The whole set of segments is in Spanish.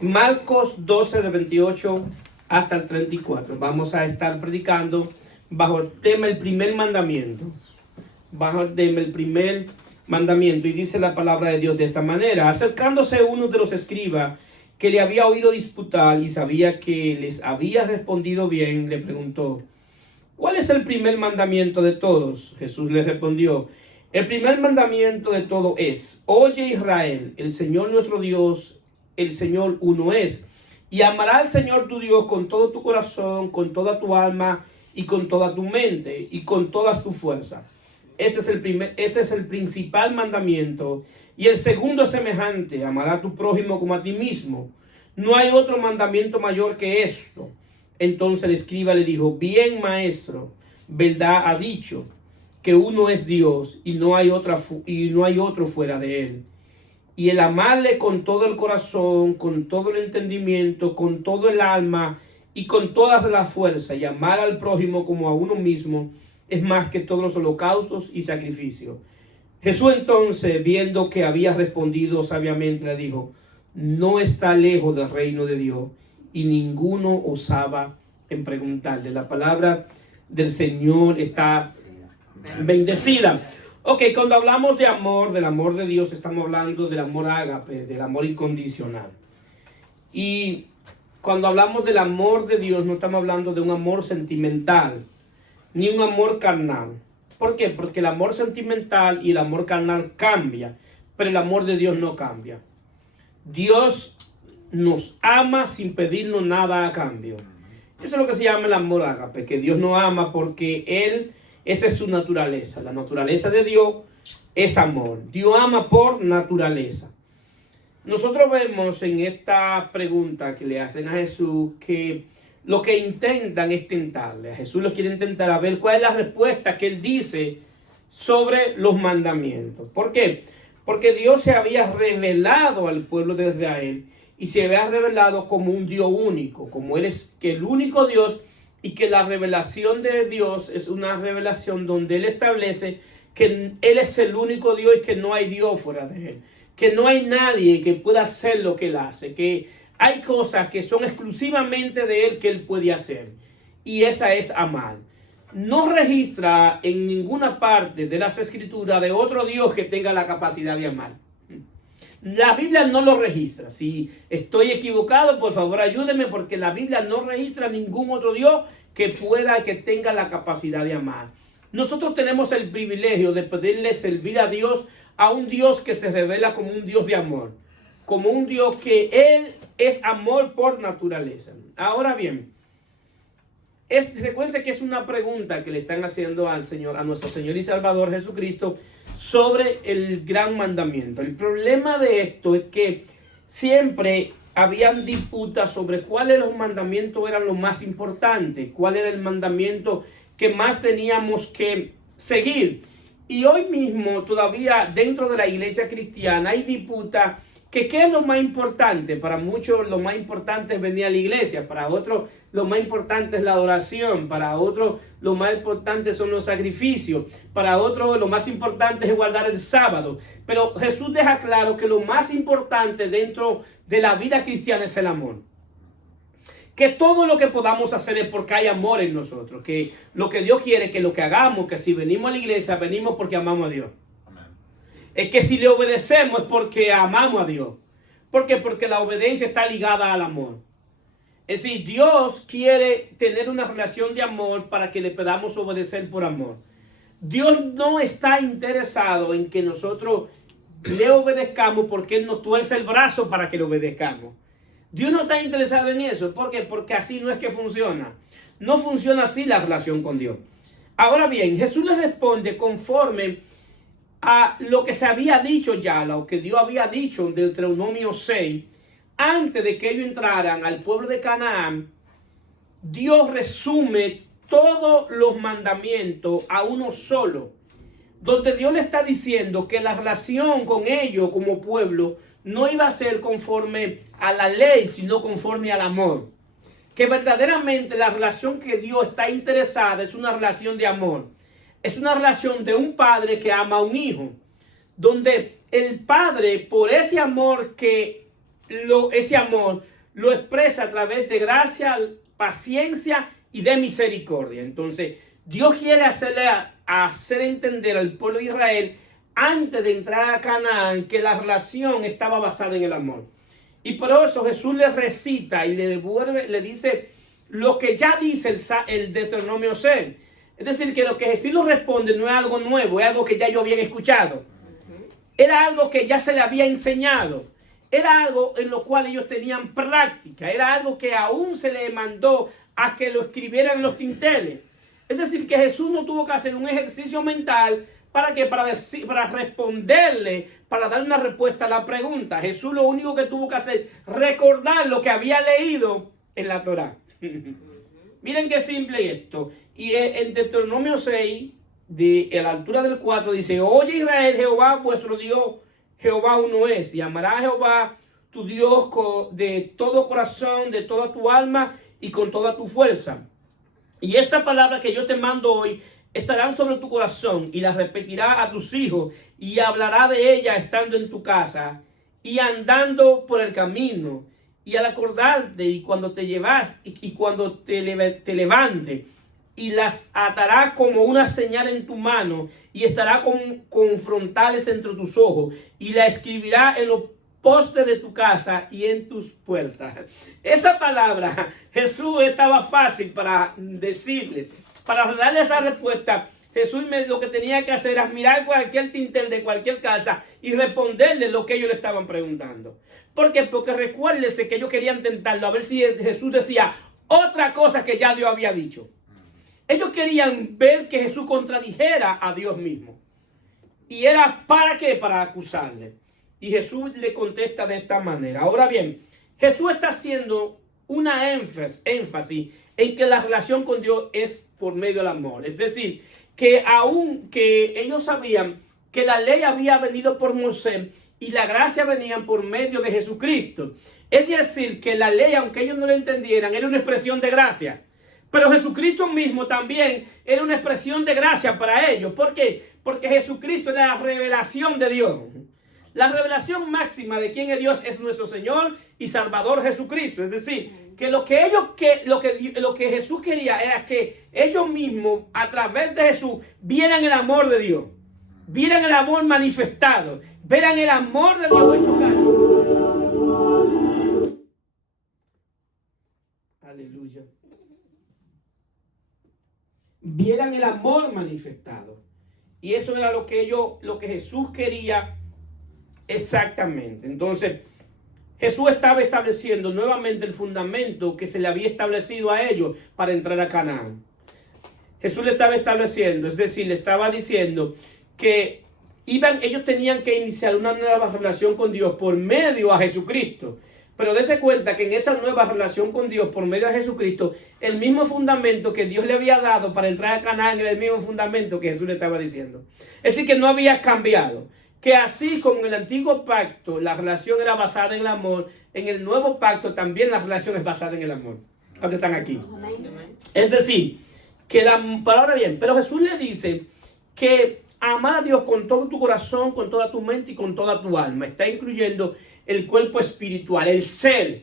Marcos 12 de 28 hasta el 34. Vamos a estar predicando bajo el tema el primer mandamiento. Bajo el tema el primer mandamiento. Y dice la palabra de Dios de esta manera: acercándose uno de los escribas que le había oído disputar y sabía que les había respondido bien, le preguntó: ¿cuál es el primer mandamiento de todos? Jesús le respondió: el primer mandamiento de todo es: oye Israel, el Señor nuestro Dios, el Señor uno es. Y amará al Señor tu Dios con todo tu corazón, con toda tu alma y con toda tu mente y con todas tu fuerza. Este es el principal mandamiento. Y el segundo es semejante: amará a tu prójimo como a ti mismo. No hay otro mandamiento mayor que esto. Entonces el escriba le dijo: bien, maestro, verdad ha dicho, que uno es Dios y no hay otro fuera de él. Y el amarle con todo el corazón, con todo el entendimiento, con todo el alma y con todas las fuerzas, y amar al prójimo como a uno mismo, es más que todos los holocaustos y sacrificios. Jesús entonces, viendo que había respondido sabiamente, le dijo: no está lejos del reino de Dios. Y ninguno osaba en preguntarle. La palabra del Señor está bendecida. Ok, cuando hablamos de amor, del amor de Dios, estamos hablando del amor ágape, del amor incondicional. Y cuando hablamos del amor de Dios, no estamos hablando de un amor sentimental, ni un amor carnal. ¿Por qué? Porque el amor sentimental y el amor carnal cambia, pero el amor de Dios no cambia. Dios nos ama sin pedirnos nada a cambio. Eso es lo que se llama el amor ágape, que Dios nos ama porque esa es su naturaleza. La naturaleza de Dios es amor. Dios ama por naturaleza. Nosotros vemos en esta pregunta que le hacen a Jesús que lo que intentan es tentarle. A Jesús lo quiere intentar a ver cuál es la respuesta que él dice sobre los mandamientos. ¿Por qué? Porque Dios se había revelado al pueblo de Israel y se había revelado como un Dios único, como Él es que el único Dios, y que la revelación de Dios es una revelación donde Él establece que Él es el único Dios y que no hay Dios fuera de Él, que no hay nadie que pueda hacer lo que Él hace, que hay cosas que son exclusivamente de Él que Él puede hacer, y esa es amar. No registra en ninguna parte de las escrituras de otro Dios que tenga la capacidad de amar. La Biblia no lo registra. Si estoy equivocado, por favor ayúdeme, porque la Biblia no registra ningún otro Dios que tenga la capacidad de amar. Nosotros tenemos el privilegio de poderle servir a Dios, a un Dios que se revela como un Dios de amor, como un Dios que Él es amor por naturaleza. Ahora bien, recuerden que es una pregunta que le están haciendo al Señor, a nuestro Señor y Salvador Jesucristo, sobre el gran mandamiento. El problema de esto es que siempre habían disputas sobre cuáles de los mandamientos eran los más importantes, cuál era el mandamiento que más teníamos que seguir. Y hoy mismo todavía dentro de la iglesia cristiana hay disputas que ¿qué es lo más importante? Para muchos lo más importante es venir a la iglesia, para otros lo más importante es la adoración, para otros lo más importante son los sacrificios, para otros lo más importante es guardar el sábado. Pero Jesús deja claro que lo más importante dentro de la vida cristiana es el amor. Que todo lo que podamos hacer es porque hay amor en nosotros, que lo que Dios quiere, que lo que hagamos, que si venimos a la iglesia, venimos porque amamos a Dios. Es que si le obedecemos es porque amamos a Dios. ¿Por qué? Porque la obediencia está ligada al amor. Es decir, Dios quiere tener una relación de amor para que le podamos obedecer por amor. Dios no está interesado en que nosotros le obedezcamos porque Él nos tuerce el brazo para que le obedezcamos. Dios no está interesado en eso. ¿Por qué? Porque así no es que funciona. No funciona así la relación con Dios. Ahora bien, Jesús le responde conforme a lo que se había dicho ya, lo que Dios había dicho en Deuteronomio 6, antes de que ellos entraran al pueblo de Canaán. Dios resume todos los mandamientos a uno solo, donde Dios le está diciendo que la relación con ellos como pueblo no iba a ser conforme a la ley, sino conforme al amor. Que verdaderamente la relación que Dios está interesada es una relación de amor. Es una relación de un padre que ama a un hijo, donde el padre, por ese amor que ese amor lo expresa a través de gracia, paciencia y de misericordia. Entonces, Dios quiere hacer entender al pueblo de Israel antes de entrar a Canaán que la relación estaba basada en el amor. Y por eso Jesús le recita y le devuelve, le dice lo que ya dice el Deuteronomio 6. Es decir, que lo que Jesús le responde no es algo nuevo, es algo que ya yo había escuchado. Era algo que ya se le había enseñado. Era algo en lo cual ellos tenían práctica. Era algo que aún se le mandó a que lo escribieran en los tinteles. Es decir, que Jesús no tuvo que hacer un ejercicio mental para responderle, para darle una respuesta a la pregunta. Jesús lo único que tuvo que hacer, recordar lo que había leído en la Torá. Miren qué simple esto. Y en Deuteronomio 6, a la altura del 4, dice: oye Israel, Jehová vuestro Dios, Jehová uno es, y amarás a Jehová tu Dios de todo corazón, de toda tu alma y con toda tu fuerza. Y esta palabra que yo te mando hoy estarán sobre tu corazón, y las repetirás a tus hijos, y hablará de ella estando en tu casa y andando por el camino, y al acordarte, y cuando te llevas y cuando te levantes, y las atarás como una señal en tu mano, y estará con frontales entre tus ojos, y la escribirá en los postes de tu casa y en tus puertas. Esa palabra Jesús estaba fácil para decirle, para darle esa respuesta. Jesús lo que tenía que hacer era mirar cualquier tintel de cualquier casa y responderle lo que ellos le estaban preguntando. ¿Por qué? Porque recuérdese que ellos querían tentarlo a ver si Jesús decía otra cosa que ya Dios había dicho. Ellos querían ver que Jesús contradijera a Dios mismo. ¿Y era para qué? Para acusarle. Y Jesús le contesta de esta manera. Ahora bien, Jesús está haciendo una énfasis en que la relación con Dios es por medio del amor. Es decir, que aun que ellos sabían que la ley había venido por Moisés y la gracia venía por medio de Jesucristo. Es decir, que la ley, aunque ellos no la entendieran, era una expresión de gracia. Pero Jesucristo mismo también era una expresión de gracia para ellos. ¿Por qué? Porque Jesucristo era la revelación de Dios. La revelación máxima de quién es Dios es nuestro Señor y Salvador Jesucristo. Es decir, que lo que Jesús quería era que ellos mismos, a través de Jesús, vieran el amor de Dios. Vieran el amor manifestado. Vieran el amor de Dios hecho carne. Aleluya. Vieran el amor manifestado. Y eso era lo que Jesús quería exactamente. Entonces, Jesús estaba estableciendo nuevamente el fundamento que se le había establecido a ellos para entrar a Canaán. Jesús le estaba estableciendo, es decir, le estaba diciendo que ellos tenían que iniciar una nueva relación con Dios por medio a Jesucristo. Pero dése cuenta que en esa nueva relación con Dios por medio de Jesucristo, el mismo fundamento que Dios le había dado para entrar a Canaán era el mismo fundamento que Jesús le estaba diciendo. Es decir, que no había cambiado. Que así como en el antiguo pacto la relación era basada en el amor, en el nuevo pacto también la relación es basada en el amor. ¿Cuántos están aquí? Es decir, que ahora bien, pero Jesús le dice que amar a Dios con todo tu corazón, con toda tu mente y con toda tu alma. Está incluyendo el cuerpo espiritual, el ser.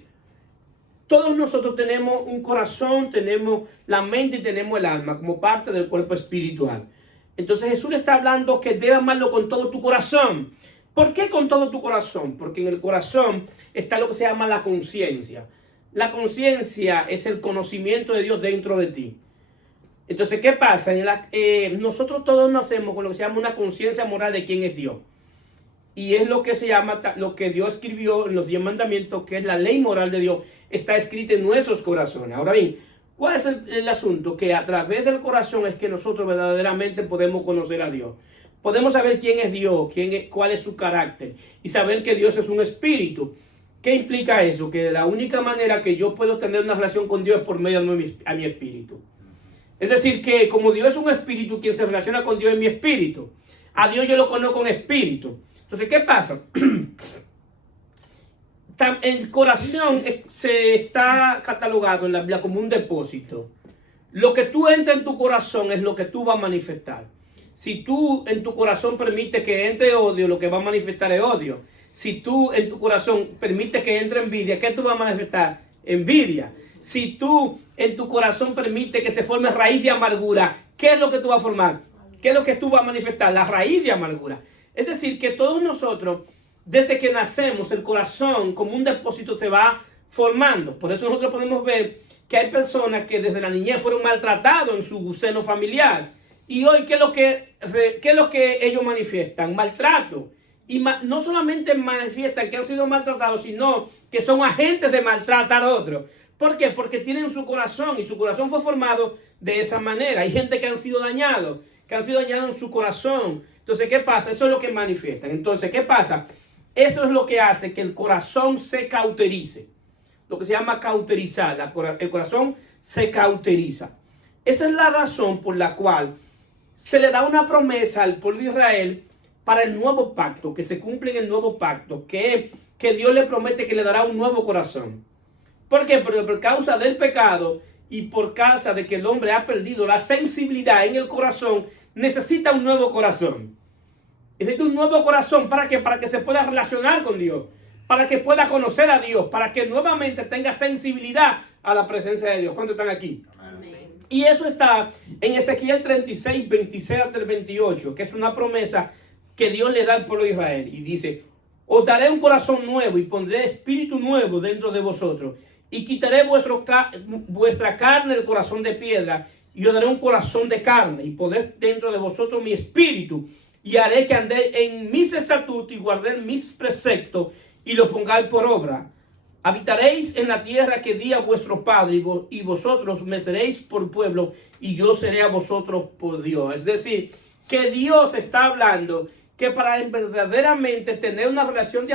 Todos nosotros tenemos un corazón, tenemos la mente y tenemos el alma como parte del cuerpo espiritual. Entonces Jesús le está hablando que debe amarlo con todo tu corazón. ¿Por qué con todo tu corazón? Porque en el corazón está lo que se llama la conciencia. La conciencia es el conocimiento de Dios dentro de ti. Entonces, ¿qué pasa? Nosotros todos nacemos con lo que se llama una conciencia moral de quién es Dios. Y es lo que se llama, lo que Dios escribió en los 10 mandamientos, que es la ley moral de Dios, está escrita en nuestros corazones. Ahora bien, ¿cuál es el asunto? Que a través del corazón es que nosotros verdaderamente podemos conocer a Dios. Podemos saber quién es Dios, cuál es su carácter y saber que Dios es un espíritu. ¿Qué implica eso? Que la única manera que yo puedo tener una relación con Dios es por medio de mi espíritu. Es decir, que como Dios es un espíritu, quien se relaciona con Dios es mi espíritu. A Dios yo lo conozco en espíritu. Entonces, ¿qué pasa? El corazón se está catalogado en la Biblia como un depósito. Lo que tú entra en tu corazón es lo que tú vas a manifestar. Si tú en tu corazón permites que entre odio, lo que va a manifestar es odio. Si tú en tu corazón permites que entre envidia, ¿qué tú vas a manifestar? Envidia. Si tú en tu corazón permites que se forme raíz de amargura, ¿qué es lo que tú vas a formar? ¿Qué es lo que tú vas a manifestar? La raíz de amargura. Es decir, que todos nosotros, desde que nacemos, el corazón como un depósito se va formando. Por eso nosotros podemos ver que hay personas que desde la niñez fueron maltratados en su seno familiar. Y hoy, ¿qué es lo que ellos manifiestan? Maltrato. Y no solamente manifiestan que han sido maltratados, sino que son agentes de maltratar a otros. ¿Por qué? Porque tienen su corazón y su corazón fue formado de esa manera. Hay gente que han sido dañados en su corazón. Entonces, ¿qué pasa? Eso es lo que manifiestan. Entonces, ¿qué pasa? Eso es lo que hace que el corazón se cauterice. Lo que se llama cauterizar. El corazón se cauteriza. Esa es la razón por la cual se le da una promesa al pueblo de Israel para el nuevo pacto, que se cumple en el nuevo pacto, que Dios le promete que le dará un nuevo corazón. ¿Por qué? Porque por causa del pecado y por causa de que el hombre ha perdido la sensibilidad en el corazón, necesita un nuevo corazón. Necesita un nuevo corazón. ¿Para qué? Para que se pueda relacionar con Dios, para que pueda conocer a Dios, para que nuevamente tenga sensibilidad a la presencia de Dios. ¿Cuántos están aquí? Amén. Y eso está en Ezequiel 36, 26 hasta el 28, que es una promesa que Dios le da al pueblo de Israel. Y dice: os daré un corazón nuevo y pondré espíritu nuevo dentro de vosotros. Y quitaré vuestra carne, el corazón de piedra, y os daré un corazón de carne. Y pondré dentro de vosotros mi espíritu. Y haré que andéis en mis estatutos y guardéis mis preceptos y los pongáis por obra. Habitaréis en la tierra que di a vuestro padre, y vosotros me seréis por pueblo, y yo seré a vosotros por Dios. Es decir, que Dios está hablando que para verdaderamente tener una relación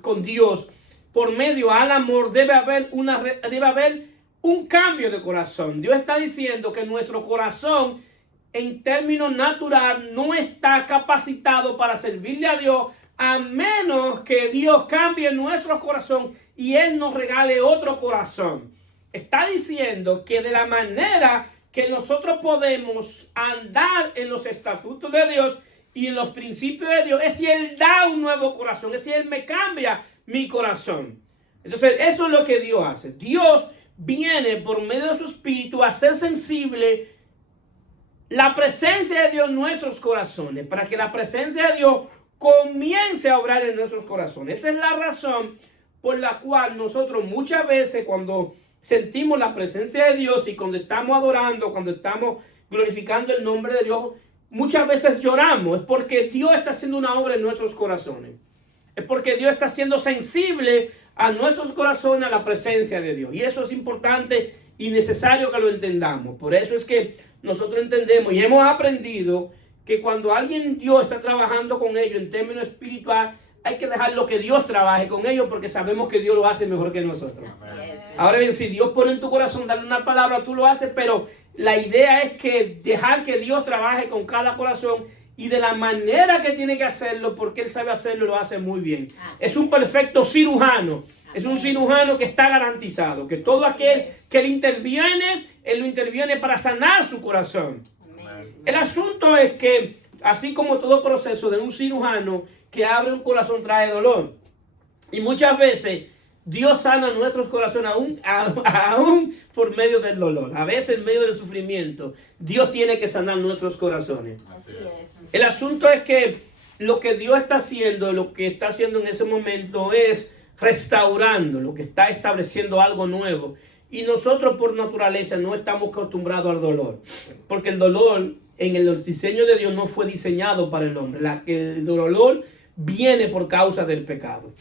con Dios por medio al amor debe haber un cambio de corazón. Dios está diciendo que nuestro corazón en términos natural no está capacitado para servirle a Dios, a menos que Dios cambie nuestro corazón y Él nos regale otro corazón. Está diciendo que de la manera que nosotros podemos andar en los estatutos de Dios y en los principios de Dios es si Él da un nuevo corazón, es si Él me cambia mi corazón. Entonces, eso es lo que Dios hace. Dios viene por medio de su espíritu a ser sensible la presencia de Dios en nuestros corazones, para que la presencia de Dios comience a obrar en nuestros corazones. Esa es la razón por la cual nosotros muchas veces, cuando sentimos la presencia de Dios y cuando estamos adorando, cuando estamos glorificando el nombre de Dios, muchas veces lloramos. Es porque Dios está haciendo una obra en nuestros corazones. Es porque Dios está siendo sensible a nuestros corazones, a la presencia de Dios. Y eso es importante y necesario que lo entendamos. Por eso es que nosotros entendemos y hemos aprendido que cuando Dios está trabajando con ellos en términos espiritual, hay que dejar lo que Dios trabaje con ellos, porque sabemos que Dios lo hace mejor que nosotros. Ahora bien, si Dios pone en tu corazón darle una palabra, tú lo haces, pero la idea es que dejar que Dios trabaje con cada corazón y de la manera que tiene que hacerlo, porque Él sabe hacerlo, lo hace muy bien. Es un perfecto cirujano. Es un cirujano que está garantizado, que todo aquel que Él lo interviene para sanar su corazón. El asunto es que, así como todo proceso de un cirujano que abre un corazón trae dolor, y muchas veces Dios sana nuestros corazones aún por medio del dolor, a veces en medio del sufrimiento, Dios tiene que sanar nuestros corazones. Así es. El asunto es que lo que Dios está haciendo, lo que está haciendo en ese momento es restaurando, lo que está estableciendo algo nuevo. Y nosotros por naturaleza no estamos acostumbrados al dolor, porque el dolor en el diseño de Dios no fue diseñado para el hombre. El dolor viene por causa del pecado.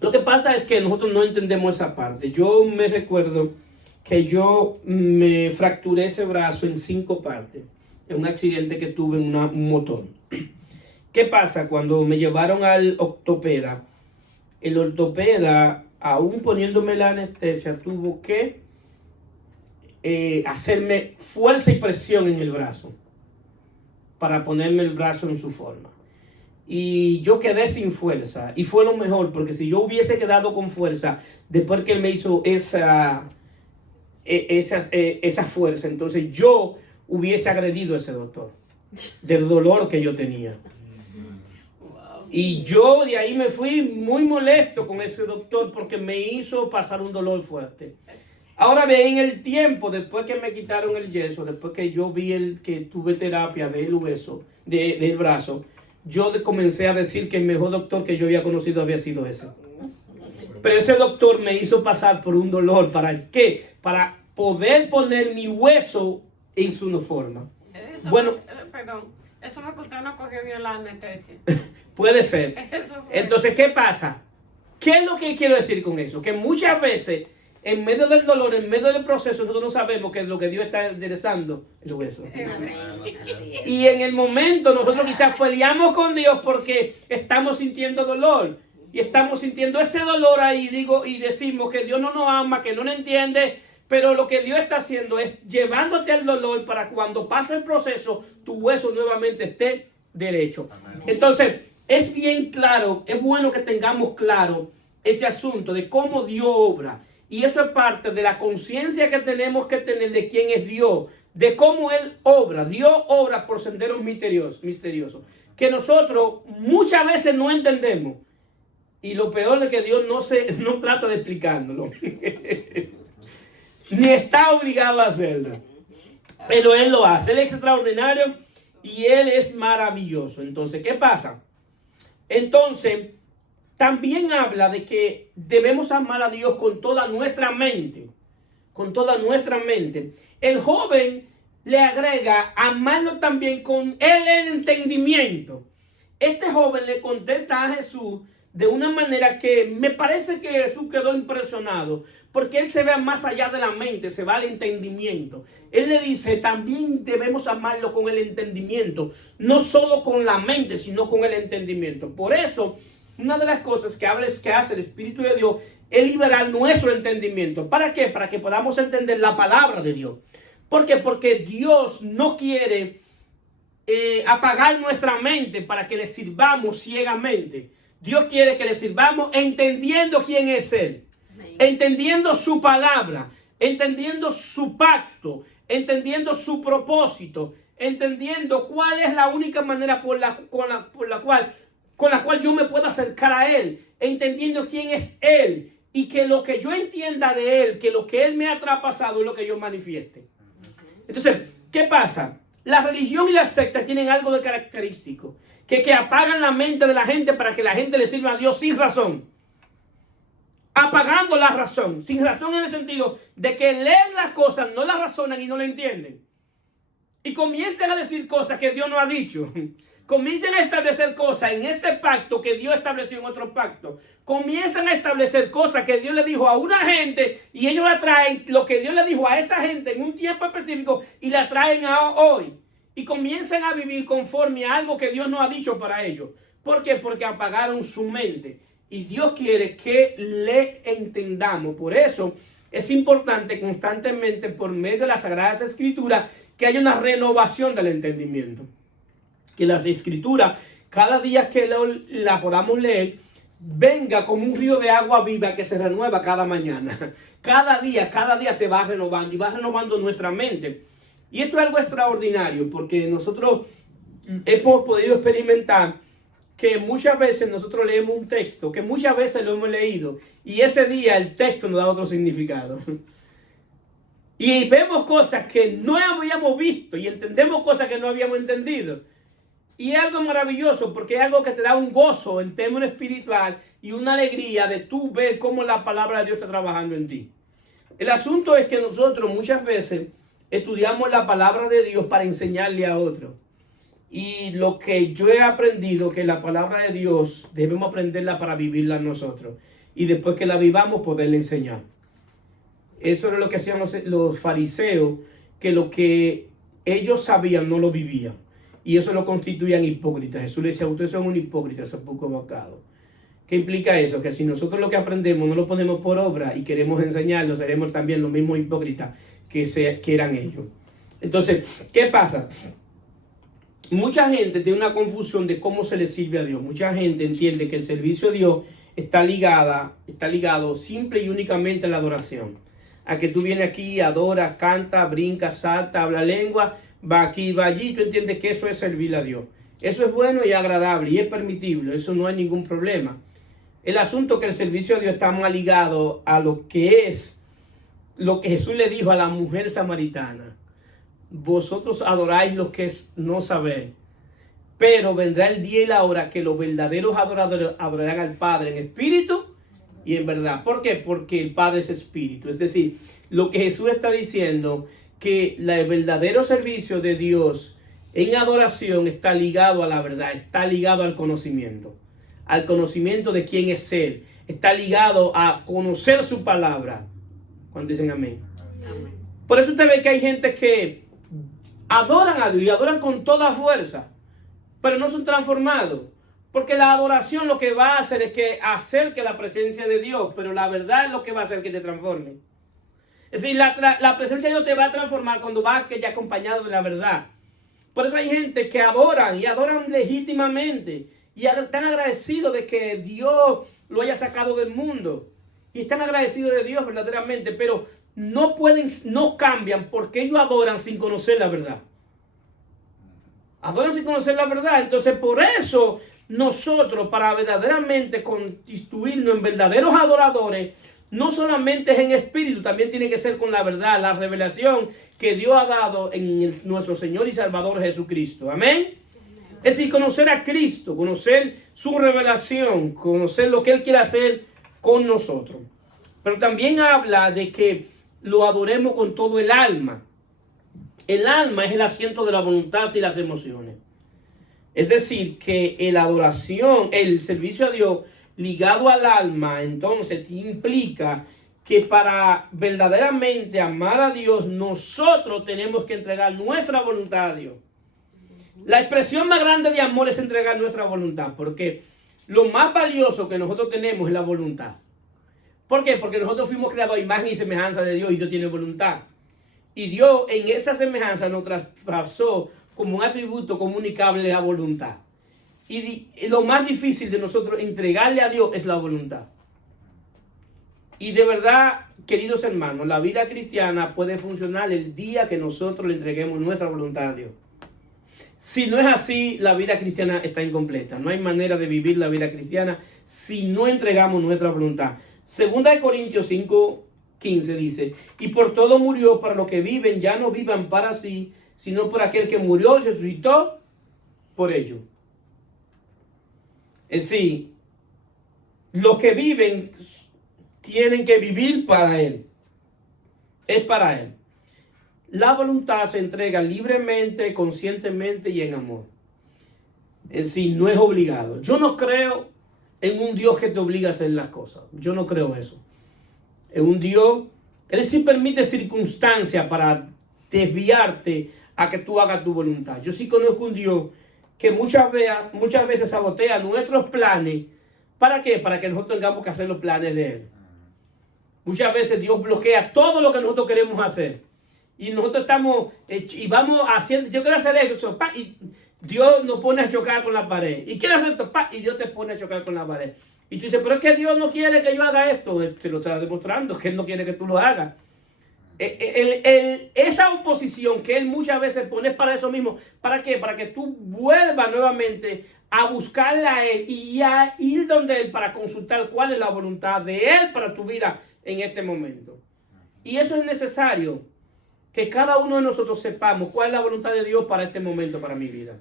Lo que pasa es que nosotros no entendemos esa parte. Yo me recuerdo que yo me fracturé ese brazo en 5 partes en un accidente que tuve en un motor. ¿Qué pasa? Cuando me llevaron al ortopeda, el ortopeda, aún poniéndome la anestesia, tuvo que hacerme fuerza y presión en el brazo para ponerme el brazo en su forma. Y yo quedé sin fuerza. Y fue lo mejor, porque si yo hubiese quedado con fuerza después que él me hizo esa fuerza, entonces yo hubiese agredido a ese doctor del dolor que yo tenía. Y yo de ahí me fui muy molesto con ese doctor porque me hizo pasar un dolor fuerte. Ahora bien, en el tiempo, después que me quitaron el yeso, después que yo vi que tuve terapia del hueso, del brazo, yo comencé a decir que el mejor doctor que yo había conocido había sido ese. Pero ese doctor me hizo pasar por un dolor. ¿Para qué? Para poder poner mi hueso en su forma. Bueno, perdón, eso fue que usted no cogió bien la anestesia. Puede ser. Entonces, ¿qué pasa? ¿Qué es lo que quiero decir con eso? Que muchas veces, en medio del dolor, en medio del proceso, nosotros no sabemos que es lo que Dios está enderezando el hueso. Y en el momento, nosotros quizás peleamos con Dios porque estamos sintiendo dolor. Y estamos sintiendo ese dolor ahí, y decimos que Dios no nos ama, que no nos entiende. Pero lo que Dios está haciendo es llevándote al dolor para cuando pase el proceso, tu hueso nuevamente esté derecho. Entonces, es bien claro, es bueno que tengamos claro ese asunto de cómo Dios obra. Y eso es parte de la conciencia que tenemos que tener de quién es Dios, de cómo Él obra. Dios obra por senderos misteriosos, que nosotros muchas veces no entendemos. Y lo peor es que Dios no trata de explicándolo. Ni está obligado a hacerlo. Pero Él lo hace. Él es extraordinario y Él es maravilloso. Entonces, ¿qué pasa? Entonces, también habla de que debemos amar a Dios con toda nuestra mente. Con toda nuestra mente. El joven le agrega amarlo también con el entendimiento. Este joven le contesta a Jesús de una manera que me parece que Jesús quedó impresionado, porque él se ve más allá de la mente, se va al entendimiento. Él le dice, también debemos amarlo con el entendimiento, no solo con la mente, sino con el entendimiento. Por eso, una de las cosas que hace el Espíritu de Dios es liberar nuestro entendimiento. ¿Para qué? Para que podamos entender la palabra de Dios. ¿Por qué? Porque Dios no quiere apagar nuestra mente para que le sirvamos ciegamente. Dios quiere que le sirvamos entendiendo quién es Él, entendiendo su palabra, entendiendo su pacto, entendiendo su propósito, entendiendo cuál es la única manera con la cual yo me puedo acercar a Él, entendiendo quién es Él y que lo que yo entienda de Él, que lo que Él me ha traspasado es lo que yo manifieste. Entonces, ¿qué pasa? La religión y la secta tienen algo de característico. Que apagan la mente de la gente para que la gente le sirva a Dios sin razón. Apagando la razón. Sin razón en el sentido de que leen las cosas, no las razonan y no la entienden. Y comienzan a decir cosas que Dios no ha dicho. Comienzan a establecer cosas en este pacto que Dios estableció en otro pacto. Comienzan a establecer cosas que Dios le dijo a una gente y ellos la traen, lo que Dios le dijo a esa gente en un tiempo específico y la traen a hoy. Y comienzan a vivir conforme a algo que Dios no ha dicho para ellos. ¿Por qué? Porque apagaron su mente. Y Dios quiere que le entendamos. Por eso es importante constantemente por medio de las Sagradas Escrituras que haya una renovación del entendimiento. Que las Escrituras, cada día que la podamos leer, venga como un río de agua viva que se renueva cada mañana. Cada día se va renovando y va renovando nuestra mente. Y esto es algo extraordinario porque nosotros hemos podido experimentar que muchas veces nosotros leemos un texto, que muchas veces lo hemos leído y ese día el texto nos da otro significado. Y vemos cosas que no habíamos visto y entendemos cosas que no habíamos entendido. Y es algo maravilloso porque es algo que te da un gozo en términos espiritual y una alegría de tú ver cómo la palabra de Dios está trabajando en ti. El asunto es que nosotros muchas veces estudiamos la palabra de Dios para enseñarle a otros. Y lo que yo he aprendido, que la palabra de Dios debemos aprenderla para vivirla nosotros. Y después que la vivamos, poderla enseñar. Eso era lo que hacían los fariseos, que lo que ellos sabían no lo vivían. Y eso lo constituían hipócritas. Jesús le decía, ustedes son un hipócrita, sepulcro vacado. ¿Qué implica eso? Que si nosotros lo que aprendemos no lo ponemos por obra y queremos enseñarlo, seremos también los mismos hipócritas que eran ellos. Entonces, ¿qué pasa? Mucha gente tiene una confusión de cómo se le sirve a Dios. Mucha gente entiende que el servicio a Dios está ligado simple y únicamente a la adoración. A que tú vienes aquí, adoras, canta, brinca, salta, habla lengua, va aquí, va allí. Tú entiendes que eso es servir a Dios. Eso es bueno y agradable y es permitible, eso no hay ningún problema. El asunto es que el servicio a Dios está más ligado a lo que es lo que Jesús le dijo a la mujer samaritana. Vosotros adoráis lo que no sabéis, pero vendrá el día y la hora que los verdaderos adoradores adorarán al Padre en espíritu y en verdad. ¿Por qué? Porque el Padre es espíritu. Es decir, lo que Jesús está diciendo, que el verdadero servicio de Dios en adoración está ligado a la verdad, está ligado al conocimiento de quién es Él, está ligado a conocer su palabra. ¿Cuántos dicen amén? Amén. Por eso usted ve que hay gente que adoran a Dios y adoran con toda fuerza, pero no son transformados. Porque la adoración lo que va a hacer es que acerque la presencia de Dios, pero la verdad es lo que va a hacer que te transforme. Es decir, la presencia de Dios te va a transformar cuando va aquella acompañado de la verdad. Por eso hay gente que adoran y adoran legítimamente y están agradecidos de que Dios lo haya sacado del mundo. Y están agradecidos de Dios verdaderamente, pero no cambian porque ellos adoran sin conocer la verdad. Adoran sin conocer la verdad. Entonces, por eso nosotros, para verdaderamente constituirnos en verdaderos adoradores, no solamente es en espíritu, también tiene que ser con la verdad, la revelación que Dios ha dado en nuestro Señor y Salvador Jesucristo. Amén. Es decir, conocer a Cristo, conocer su revelación, conocer lo que Él quiere hacer con nosotros. Pero también habla de que lo adoremos con todo el alma. El alma es el asiento de la voluntad y las emociones. Es decir, que la adoración, el servicio a Dios ligado al alma, entonces implica que para verdaderamente amar a Dios, nosotros tenemos que entregar nuestra voluntad a Dios. La expresión más grande de amor es entregar nuestra voluntad, porque lo más valioso que nosotros tenemos es la voluntad. ¿Por qué? Porque nosotros fuimos creados a imagen y semejanza de Dios y Dios tiene voluntad. Y Dios en esa semejanza nos traspasó como un atributo comunicable la voluntad. Y lo más difícil de nosotros entregarle a Dios es la voluntad. Y de verdad, queridos hermanos, la vida cristiana puede funcionar el día que nosotros le entreguemos nuestra voluntad a Dios. Si no es así, la vida cristiana está incompleta. No hay manera de vivir la vida cristiana si no entregamos nuestra voluntad. Segunda de Corintios 5:15 dice, y por todo murió para los que viven, ya no vivan para sí, sino por aquel que murió y resucitó por ellos. Es decir, los que viven tienen que vivir para Él. Es para Él. La voluntad se entrega libremente, conscientemente y en amor. Es decir, no es obligado. Yo no creo en un Dios que te obliga a hacer las cosas. Yo no creo eso. En un Dios, Él sí permite circunstancias para desviarte a que tú hagas tu voluntad. Yo sí conozco un Dios que muchas veces sabotea nuestros planes. ¿Para qué? Para que nosotros tengamos que hacer los planes de Él. Muchas veces Dios bloquea todo lo que nosotros queremos hacer. Y nosotros estamos, y vamos haciendo, yo quiero hacer eso, y Dios nos pone a chocar con la pared. Y quiero hacer esto, y Dios te pone a chocar con la pared. Y tú dices, pero es que Dios no quiere que yo haga esto. Se lo está demostrando, que Él no quiere que tú lo hagas. Esa oposición que Él muchas veces pone para eso mismo. ¿Para qué? Para que tú vuelvas nuevamente a buscarle a Él y a ir donde Él para consultar cuál es la voluntad de Él para tu vida en este momento. Y eso es necesario, que cada uno de nosotros sepamos cuál es la voluntad de Dios para este momento, para mi vida.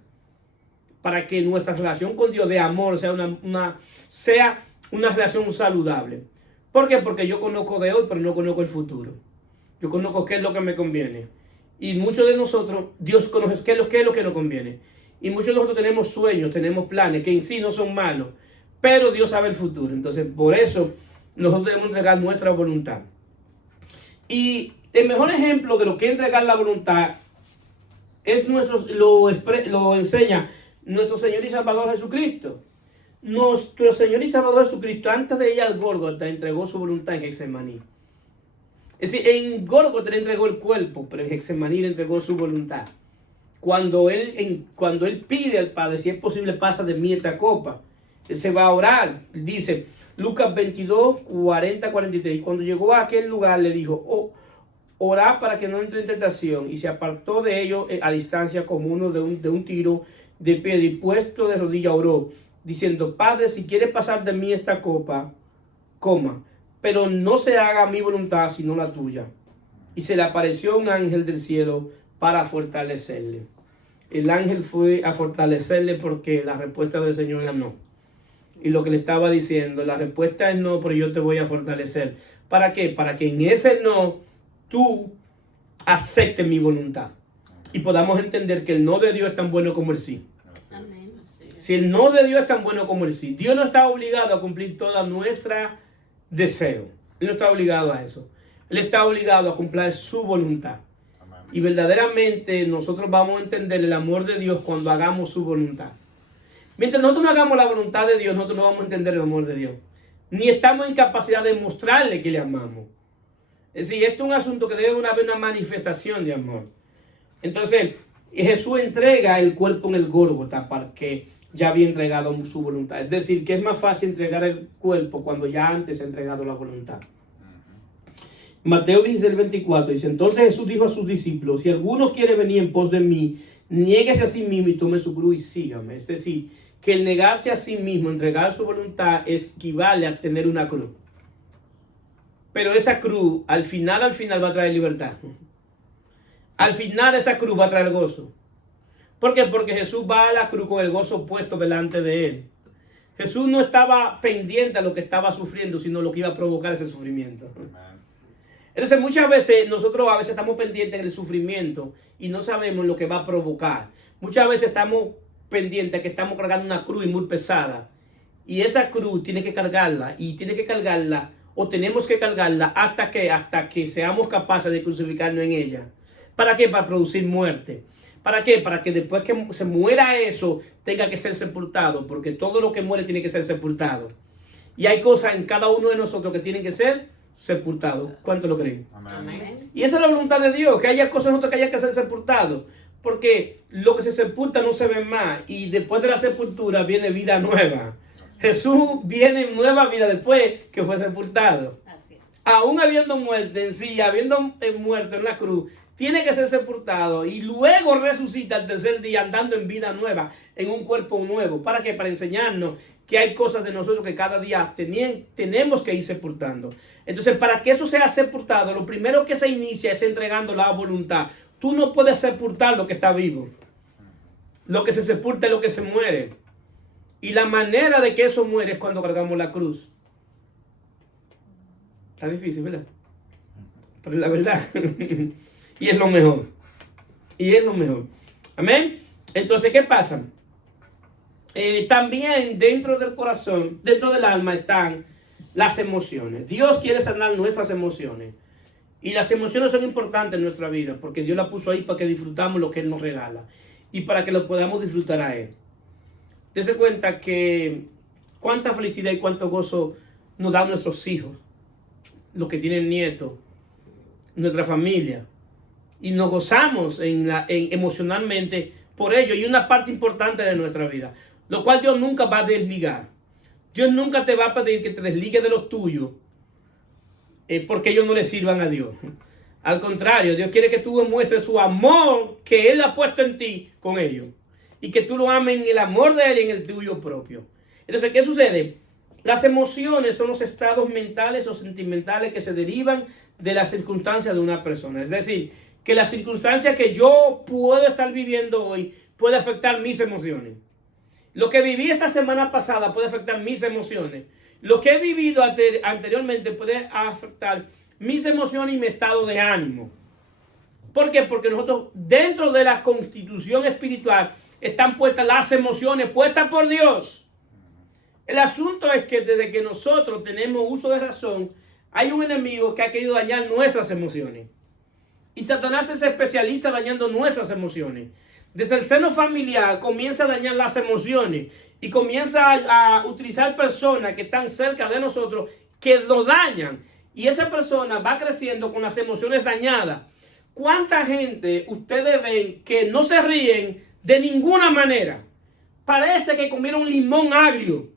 Para que nuestra relación con Dios de amor sea una relación saludable. ¿Por qué? Porque yo conozco de hoy, pero no conozco el futuro. Yo conozco qué es lo que me conviene. Y muchos de nosotros, Dios conoce qué es lo que nos conviene. Y muchos de nosotros tenemos sueños, tenemos planes, que en sí no son malos. Pero Dios sabe el futuro. Entonces, por eso, nosotros debemos entregar nuestra voluntad. Y el mejor ejemplo de lo que es entregar la voluntad es lo enseña nuestro Señor y Salvador Jesucristo. Nuestro Señor y Salvador Jesucristo, antes de ir al Gólgota, entregó su voluntad en Getsemaní. Es decir, en Gólgota le entregó el cuerpo, pero en Getsemaní le entregó su voluntad. Cuando él pide al Padre, si es posible, pasa de mí esta copa. Él se va a orar. Dice, Lucas 22, 40, 43. Y cuando llegó a aquel lugar, le dijo, orad para que no entre en tentación. Y se apartó de ellos a distancia como uno de un tiro de pie y puesto de rodilla oró, diciendo: Padre, si quieres pasar de mí esta copa, coma, pero no se haga mi voluntad sino la tuya. Y se le apareció un ángel del cielo para fortalecerle. El ángel fue a fortalecerle porque la respuesta del Señor era no. Y lo que le estaba diciendo, la respuesta es no, pero yo te voy a fortalecer. ¿Para qué? Para que en ese no tú aceptes mi voluntad y podamos entender que el no de Dios es tan bueno como el sí. Amén. Así es. Si el no de Dios es tan bueno como el sí, Dios no está obligado a cumplir toda nuestra deseo. Él no está obligado a eso. Él está obligado a cumplir su voluntad. Y verdaderamente nosotros vamos a entender el amor de Dios cuando hagamos su voluntad. Mientras nosotros no hagamos la voluntad de Dios, nosotros no vamos a entender el amor de Dios. Ni estamos en capacidad de mostrarle que le amamos. Es decir, esto es un asunto que debe haber una manifestación de amor. Entonces, Jesús entrega el cuerpo en el Gólgota para que ya había entregado su voluntad. Es decir, que es más fácil entregar el cuerpo cuando ya antes ha entregado la voluntad. Mateo 16:24 dice: Entonces Jesús dijo a sus discípulos: Si alguno quiere venir en pos de mí, niéguese a sí mismo y tome su cruz y sígame. Es decir, que el negarse a sí mismo, entregar su voluntad, equivale a tener una cruz. Pero esa cruz, al final va a traer libertad. Al final esa cruz va a traer gozo. ¿Por qué? Porque Jesús va a la cruz con el gozo puesto delante de él. Jesús no estaba pendiente a lo que estaba sufriendo, sino lo que iba a provocar ese sufrimiento. Entonces muchas veces nosotros estamos pendientes del sufrimiento y no sabemos lo que va a provocar. Muchas veces estamos pendientes que estamos cargando una cruz muy pesada. Y esa cruz tiene que cargarla. Y tiene que cargarla, o tenemos que cargarla hasta que seamos capaces de crucificarnos en ella. ¿Para qué? Para producir muerte. ¿Para qué? Para que después que se muera eso, tenga que ser sepultado. Porque todo lo que muere tiene que ser sepultado. Y hay cosas en cada uno de nosotros que tienen que ser sepultados. ¿Cuánto lo creen? Amén. Y esa es la voluntad de Dios, que haya cosas en nosotros que haya que ser sepultados. Porque lo que se sepulta no se ve más. Y después de la sepultura viene vida nueva. Jesús viene en nueva vida después que fue sepultado. Así es. Aún habiendo muerte en sí, habiendo muerto en la cruz, tiene que ser sepultado y luego resucita al tercer día andando en vida nueva, en un cuerpo nuevo. ¿Para qué? Para enseñarnos que hay cosas de nosotros que cada día tenemos que ir sepultando. Entonces, para que eso sea sepultado, lo primero que se inicia es entregando la voluntad. Tú no puedes sepultar lo que está vivo. Lo que se sepulta es lo que se muere. Y la manera de que eso muere es cuando cargamos la cruz. Está difícil, ¿verdad? Pero es la verdad. Y es lo mejor. Y es lo mejor. Amén. Entonces, ¿qué pasa? También dentro del corazón, dentro del alma están las emociones. Dios quiere sanar nuestras emociones. Y las emociones son importantes en nuestra vida, porque Dios las puso ahí para que disfrutamos lo que Él nos regala. Y para que lo podamos disfrutar a Él. Dese cuenta que cuánta felicidad y cuánto gozo nos dan nuestros hijos, los que tienen nietos, nuestra familia. Y nos gozamos emocionalmente por ello. Y una parte importante de nuestra vida. Lo cual Dios nunca va a desligar. Dios nunca te va a pedir que te desligues de los tuyos porque ellos no le sirvan a Dios. Al contrario, Dios quiere que tú demuestres su amor que Él ha puesto en ti con ellos. Y que tú lo ames en el amor de Él y en el tuyo propio. Entonces, ¿qué sucede? Las emociones son los estados mentales o sentimentales que se derivan de las circunstancias de una persona. Es decir, que las circunstancias que yo puedo estar viviendo hoy puede afectar mis emociones. Lo que viví esta semana pasada puede afectar mis emociones. Lo que he vivido anteriormente puede afectar mis emociones y mi estado de ánimo. ¿Por qué? Porque nosotros dentro de la constitución espiritual están puestas las emociones, puestas por Dios. El asunto es que desde que nosotros tenemos uso de razón, hay un enemigo que ha querido dañar nuestras emociones. Y Satanás es especialista dañando nuestras emociones. Desde el seno familiar comienza a dañar las emociones y comienza a utilizar personas que están cerca de nosotros que nos dañan. Y esa persona va creciendo con las emociones dañadas. ¿Cuánta gente ustedes ven que no se ríen de ninguna manera? Parece que comieron un limón agrio.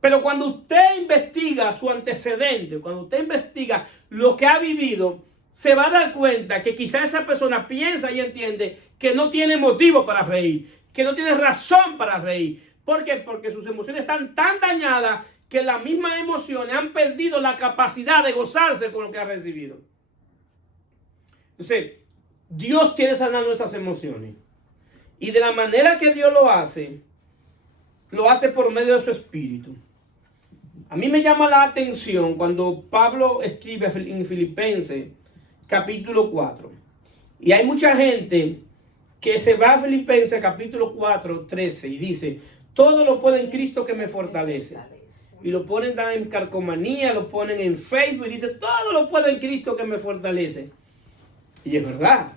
Pero cuando usted investiga su antecedente, cuando usted investiga lo que ha vivido, se va a dar cuenta que quizá esa persona piensa y entiende que no tiene motivo para reír, que no tiene razón para reír. ¿Por qué? Porque sus emociones están tan dañadas que las mismas emociones han perdido la capacidad de gozarse con lo que ha recibido. Entonces, Dios quiere sanar nuestras emociones. Y de la manera que Dios lo hace por medio de su Espíritu. A mí me llama la atención cuando Pablo escribe en Filipenses capítulo 4. Y hay mucha gente que se va a Filipenses capítulo 4, 13 y dice, todo lo puedo en Cristo que me fortalece. Y lo ponen en Calcomanía, lo ponen en Facebook y dice, todo lo puedo en Cristo que me fortalece. Y es verdad.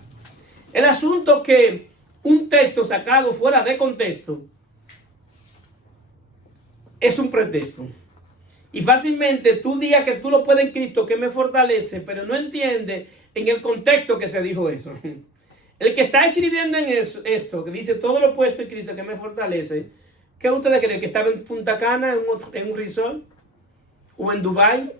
El asunto que un texto sacado fuera de contexto es un pretexto. Y fácilmente tú digas que tú lo puedes en Cristo que me fortalece, pero no entiende en el contexto que se dijo eso. El que está escribiendo en esto, que dice todo lo puesto en Cristo que me fortalece, ¿qué ustedes creen? ¿Que estaba en Punta Cana, en un resort? ¿O en Dubái?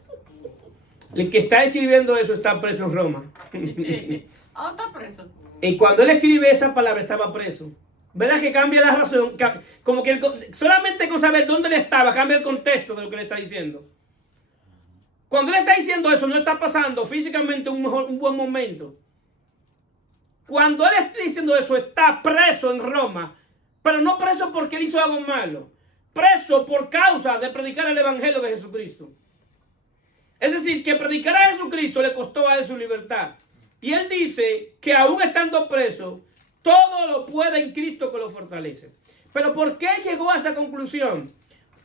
El que está escribiendo eso está preso en Roma. Está preso. Y cuando él escribe esa palabra estaba preso. ¿Verdad que cambia la razón? Como que solamente con saber dónde él estaba cambia el contexto de lo que le está diciendo. Cuando él está diciendo eso no está pasando físicamente un buen momento. Cuando él está diciendo eso está preso en Roma, pero no preso porque él hizo algo malo. Preso por causa de predicar el evangelio de Jesucristo. Es decir, que predicar a Jesucristo le costó a él su libertad. Y él dice que aún estando preso, todo lo puede en Cristo que lo fortalece. Pero ¿por qué llegó a esa conclusión?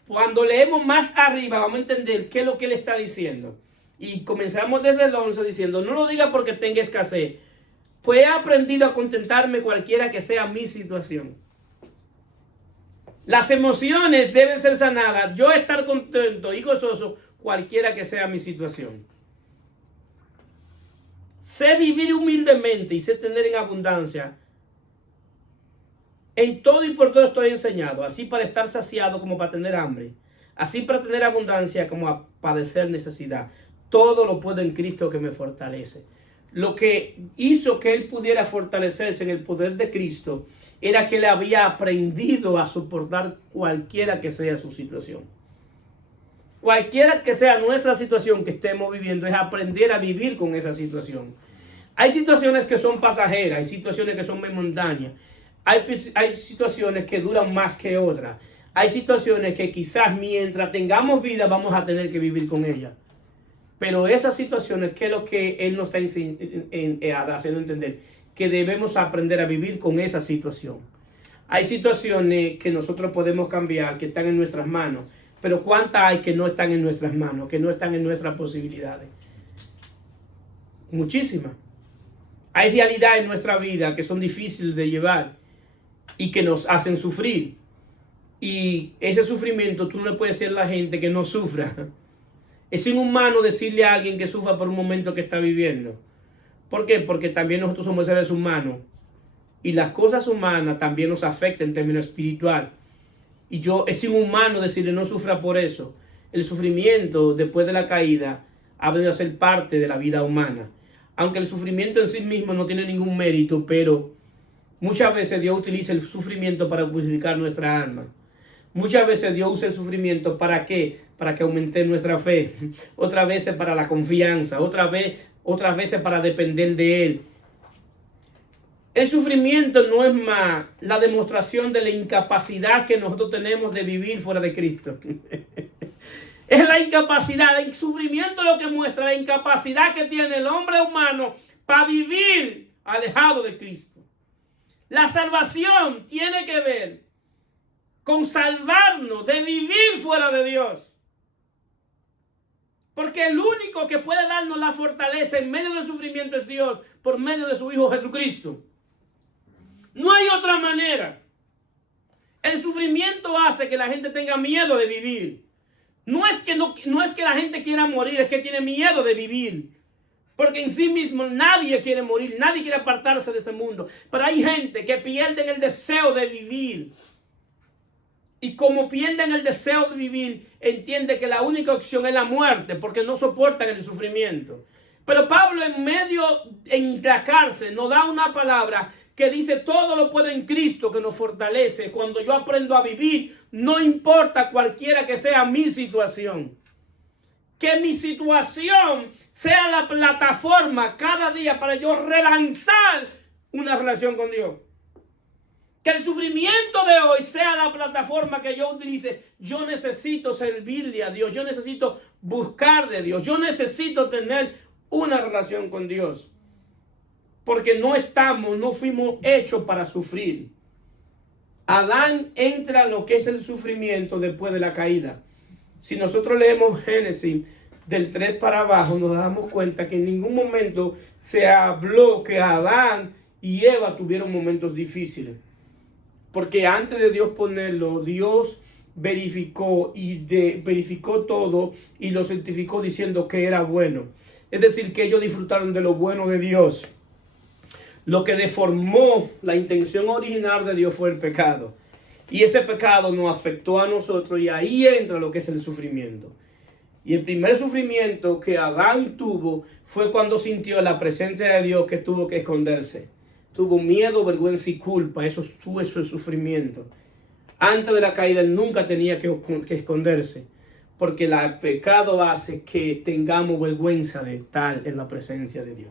Cuando leemos más arriba vamos a entender qué es lo que él está diciendo. Y comenzamos desde el 11 diciendo, no lo diga porque tenga escasez, pues he aprendido a contentarme cualquiera que sea mi situación. Las emociones deben ser sanadas. Yo estar contento y gozoso cualquiera que sea mi situación. Sé vivir humildemente y sé tener en abundancia. En todo y por todo estoy enseñado, así para estar saciado como para tener hambre, así para tener abundancia como a padecer necesidad. Todo lo puedo en Cristo que me fortalece. Lo que hizo que él pudiera fortalecerse en el poder de Cristo era que él había aprendido a soportar cualquiera que sea su situación. Cualquiera que sea nuestra situación que estemos viviendo, es aprender a vivir con esa situación. Hay situaciones que son pasajeras, hay situaciones que son momentáneas. Hay situaciones que duran más que otras. Hay situaciones que quizás mientras tengamos vida vamos a tener que vivir con ellas. Pero esas situaciones, ¿qué es lo que él nos está haciendo entender? Que debemos aprender a vivir con esa situación. Hay situaciones que nosotros podemos cambiar, que están en nuestras manos. Pero ¿cuántas hay que no están en nuestras manos? Que no están en nuestras posibilidades. Muchísimas. Hay realidades en nuestra vida que son difíciles de llevar y que nos hacen sufrir. Y ese sufrimiento tú no le puedes decir a la gente que no sufra. Es inhumano decirle a alguien que sufra por un momento que está viviendo. ¿Por qué? Porque también nosotros somos seres humanos. Y las cosas humanas también nos afectan en términos espiritual. Y es inhumano decirle no sufra por eso. El sufrimiento después de la caída ha venido a ser parte de la vida humana. Aunque el sufrimiento en sí mismo no tiene ningún mérito, pero muchas veces Dios utiliza el sufrimiento para purificar nuestra alma. Muchas veces Dios usa el sufrimiento ¿para qué? Para que aumente nuestra fe. Otras veces para la confianza. Otras veces para depender de Él. El sufrimiento no es más la demostración de la incapacidad que nosotros tenemos de vivir fuera de Cristo. Es la incapacidad, el sufrimiento lo que muestra la incapacidad que tiene el hombre humano para vivir alejado de Cristo. La salvación tiene que ver con salvarnos de vivir fuera de Dios. Porque el único que puede darnos la fortaleza en medio del sufrimiento es Dios, por medio de su Hijo Jesucristo. No hay otra manera. El sufrimiento hace que la gente tenga miedo de vivir. No es que la gente quiera morir, es que tiene miedo de vivir. Porque en sí mismo nadie quiere morir, nadie quiere apartarse de ese mundo. Pero hay gente que pierden el deseo de vivir. Y como pierden el deseo de vivir, entiende que la única opción es la muerte, porque no soportan el sufrimiento. Pero Pablo en la cárcel nos da una palabra que dice todo lo puedo en Cristo que nos fortalece. Cuando yo aprendo a vivir, no importa cualquiera que sea mi situación. Que mi situación sea la plataforma cada día para yo relanzar una relación con Dios. Que el sufrimiento de hoy sea la plataforma que yo utilice. Yo necesito servirle a Dios. Yo necesito buscar de Dios. Yo necesito tener una relación con Dios. Porque no fuimos hechos para sufrir. Adán entra en lo que es el sufrimiento después de la caída. Si nosotros leemos Génesis del 3 para abajo, nos damos cuenta que en ningún momento se habló que Adán y Eva tuvieron momentos difíciles. Porque antes de Dios ponerlo, Dios verificó verificó todo y lo certificó diciendo que era bueno. Es decir, que ellos disfrutaron de lo bueno de Dios. Lo que deformó la intención original de Dios fue el pecado. Y ese pecado nos afectó a nosotros y ahí entra lo que es el sufrimiento. Y el primer sufrimiento que Adán tuvo fue cuando sintió la presencia de Dios, que tuvo que esconderse. Tuvo miedo, vergüenza y culpa. Eso es sufrimiento. Antes de la caída él nunca tenía que esconderse. Porque el pecado hace que tengamos vergüenza de estar en la presencia de Dios.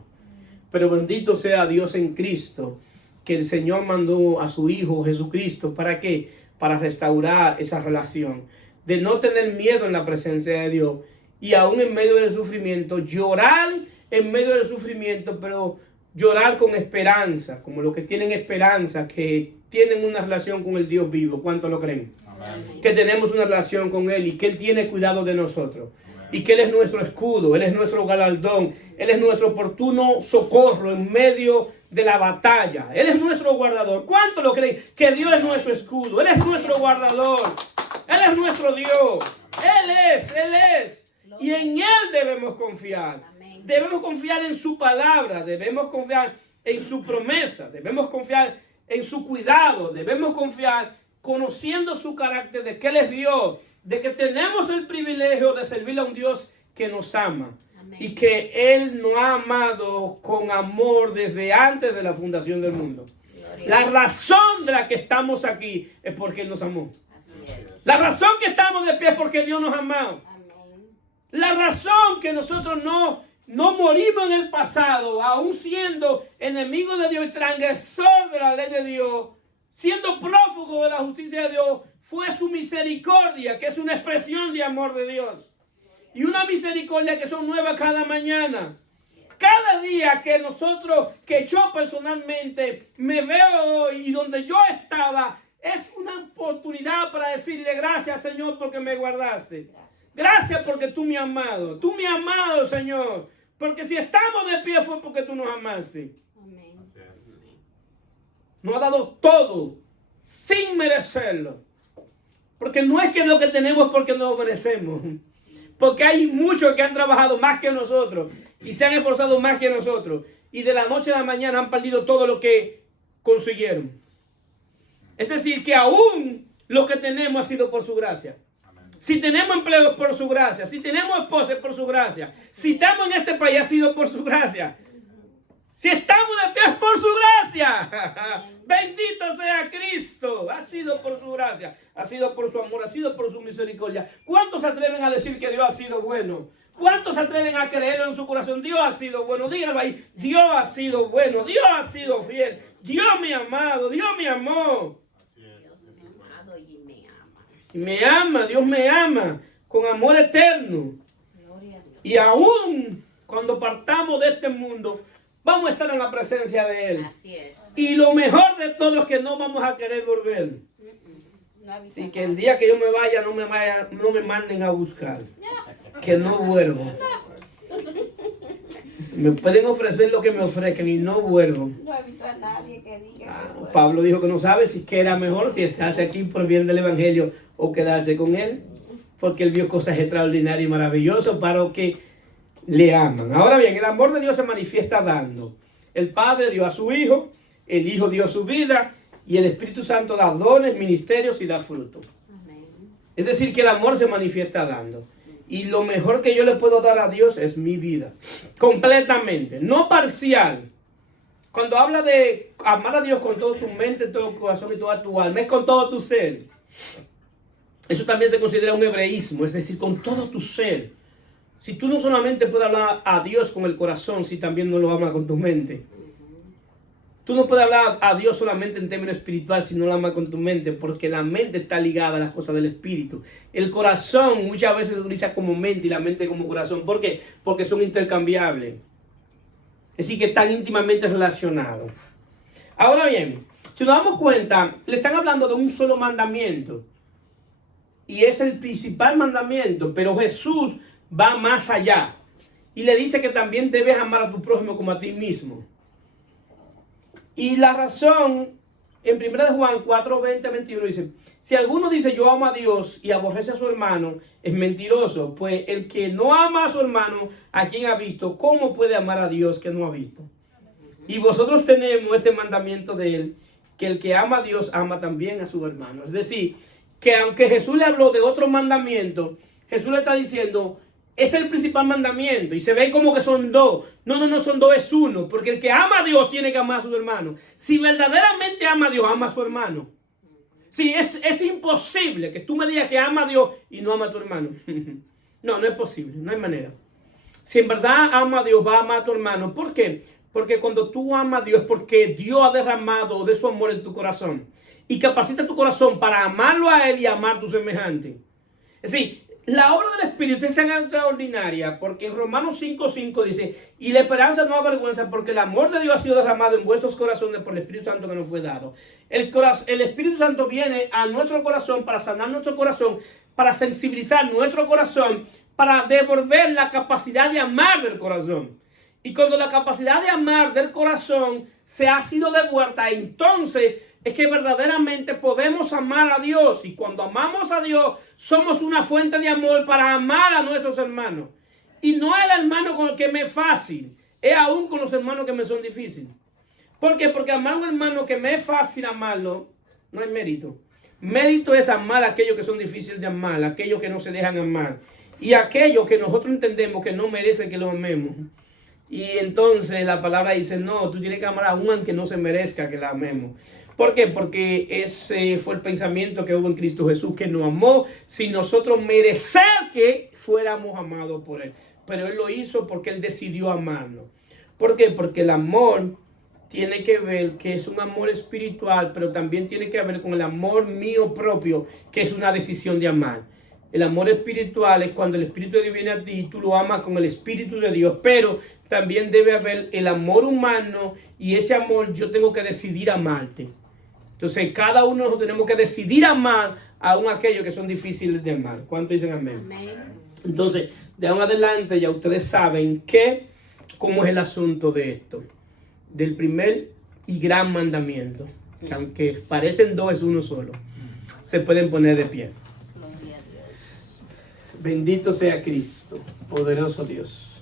Pero bendito sea Dios en Cristo, que el Señor mandó a su Hijo Jesucristo. ¿Para qué? Para restaurar esa relación. De no tener miedo en la presencia de Dios. Y aún en medio del sufrimiento, llorar en medio del sufrimiento, pero llorar con esperanza, como los que tienen esperanza, que tienen una relación con el Dios vivo. ¿Cuántos lo creen? Amén. Que tenemos una relación con Él y que Él tiene cuidado de nosotros. Y que Él es nuestro escudo, Él es nuestro galardón, Él es nuestro oportuno socorro en medio de la batalla. Él es nuestro guardador. ¿Cuántos lo creen? Que Dios es nuestro escudo, Él es nuestro guardador, Él es nuestro Dios. Él es. Y en Él debemos confiar. Debemos confiar en su palabra, debemos confiar en su promesa, debemos confiar en su cuidado, debemos confiar conociendo su carácter de que Él es Dios, de que tenemos el privilegio de servirle a un Dios que nos ama. Amén. Y que Él nos ha amado con amor desde antes de la fundación del mundo. La razón de la que estamos aquí es porque Él nos amó. Así es. La razón que estamos de pie es porque Dios nos ha amado. Amén. La razón que nosotros no morimos en el pasado, aún siendo enemigos de Dios y transgresor de la ley de Dios, siendo prófugo de la justicia de Dios, fue su misericordia, que es una expresión de amor de Dios. Y una misericordia que son nuevas cada mañana. Cada día que yo personalmente me veo hoy y donde yo estaba, es una oportunidad para decirle gracias, Señor, porque me guardaste. Gracias porque tú me has amado. Tú me has amado, Señor. Porque si estamos de pie fue porque tú nos amaste. Amén. Nos ha dado todo sin merecerlo. Porque no es que lo que tenemos porque no lo merecemos. Porque hay muchos que han trabajado más que nosotros y se han esforzado más que nosotros. Y de la noche a la mañana han perdido todo lo que consiguieron. Es decir, que aún lo que tenemos ha sido por su gracia. Si tenemos empleo es por su gracia. Si tenemos esposa es por su gracia. Si estamos en este país ha sido por su gracia. Si estamos de pie es por su gracia. Bendito sea Cristo. Ha sido por su gracia. Ha sido por su amor. Ha sido por su misericordia. ¿Cuántos se atreven a decir que Dios ha sido bueno? ¿Cuántos se atreven a creerlo en su corazón? Dios ha sido bueno. Dígalo ahí. Dios ha sido bueno. Dios ha sido fiel. Dios me ha amado. Dios me amó. Dios me ama con amor eterno. Y aún cuando partamos de este mundo, vamos a estar en la presencia de Él. Así es. Y lo mejor de todo es que no vamos a querer volver. Así que el día que yo me vaya, no me manden a buscar. Que no vuelvo. Me pueden ofrecer lo que me ofrezcan y no vuelvo. No he visto a nadie que diga. Pablo dijo que no sabe si que era mejor si estarse aquí por bien del Evangelio o quedarse con Él, porque Él vio cosas extraordinarias y maravillosas para los que le aman. Ahora bien, el amor de Dios se manifiesta dando. El Padre dio a su Hijo, el Hijo dio su vida y el Espíritu Santo da dones, ministerios y da fruto. Amén. Es decir, que el amor se manifiesta dando. Y lo mejor que yo le puedo dar a Dios es mi vida. Completamente. No parcial. Cuando habla de amar a Dios con todo tu mente, todo tu corazón y toda tu alma, es con todo tu ser. Eso también se considera un hebreísmo, es decir, con todo tu ser. Si tú no solamente puedes hablar a Dios con el corazón, si también no lo amas con tu mente. Tú no puedes hablar a Dios solamente en términos espirituales si no lo amas con tu mente, porque la mente está ligada a las cosas del espíritu. El corazón muchas veces se utiliza como mente y la mente como corazón. ¿Por qué? Porque son intercambiables. Es decir, que están íntimamente relacionados. Ahora bien, si nos damos cuenta, le están hablando de un solo mandamiento. Y es el principal mandamiento, pero Jesús va más allá. Y le dice que también debes amar a tu prójimo como a ti mismo. Y la razón, en 1 Juan 4, 20, 21 dice, si alguno dice yo amo a Dios y aborrece a su hermano, es mentiroso, pues el que no ama a su hermano, a quien ha visto, ¿cómo puede amar a Dios que no ha visto? Y vosotros tenemos este mandamiento de él, que el que ama a Dios ama también a su hermano. Es decir, que aunque Jesús le habló de otro mandamiento, Jesús le está diciendo, es el principal mandamiento. Y se ve como que son dos. No son dos, es uno. Porque el que ama a Dios tiene que amar a su hermano. Si verdaderamente ama a Dios, ama a su hermano. Sí, es imposible que tú me digas que ama a Dios y no ama a tu hermano. No es posible, no hay manera. Si en verdad ama a Dios, va a amar a tu hermano. ¿Por qué? Porque cuando tú amas a Dios, porque Dios ha derramado de su amor en tu corazón. Y capacita tu corazón para amarlo a Él y amar a tu semejante. Es decir, la obra del Espíritu es tan extraordinaria porque en Romanos 5:5 dice, y la esperanza no avergüenza porque el amor de Dios ha sido derramado en vuestros corazones por el Espíritu Santo que nos fue dado. El Espíritu Santo viene a nuestro corazón para sanar nuestro corazón, para sensibilizar nuestro corazón, para devolver la capacidad de amar del corazón. Y cuando la capacidad de amar del corazón se ha sido devuelta, entonces es que verdaderamente podemos amar a Dios. Y cuando amamos a Dios, somos una fuente de amor para amar a nuestros hermanos. Y no es el hermano con el que me es fácil, es aún con los hermanos que me son difíciles. ¿Por qué? Porque amar a un hermano que me es fácil amarlo, no hay mérito. Mérito es amar a aquellos que son difíciles de amar, a aquellos que no se dejan amar. Y a aquellos que nosotros entendemos que no merecen que los amemos. Y entonces la palabra dice, no, tú tienes que amar a un aunque no se merezca que la amemos. ¿Por qué? Porque ese fue el pensamiento que hubo en Cristo Jesús, que nos amó sin nosotros merecer que fuéramos amados por Él. Pero Él lo hizo porque Él decidió amarnos. ¿Por qué? Porque el amor tiene que ver, que es un amor espiritual, pero también tiene que ver con el amor mío propio, que es una decisión de amar. El amor espiritual es cuando el Espíritu de Dios viene a ti y tú lo amas con el Espíritu de Dios, pero también debe haber el amor humano y ese amor yo tengo que decidir amarte. Entonces cada uno de nosotros tenemos que decidir amar aún aquellos que son difíciles de amar. ¿Cuántos dicen amén? Amén. Entonces, de ahora en adelante ya ustedes saben cómo es el asunto de esto. Del primer y gran mandamiento. Que aunque parecen dos, es uno solo. Se pueden poner de pie. Bendito sea Cristo, poderoso Dios.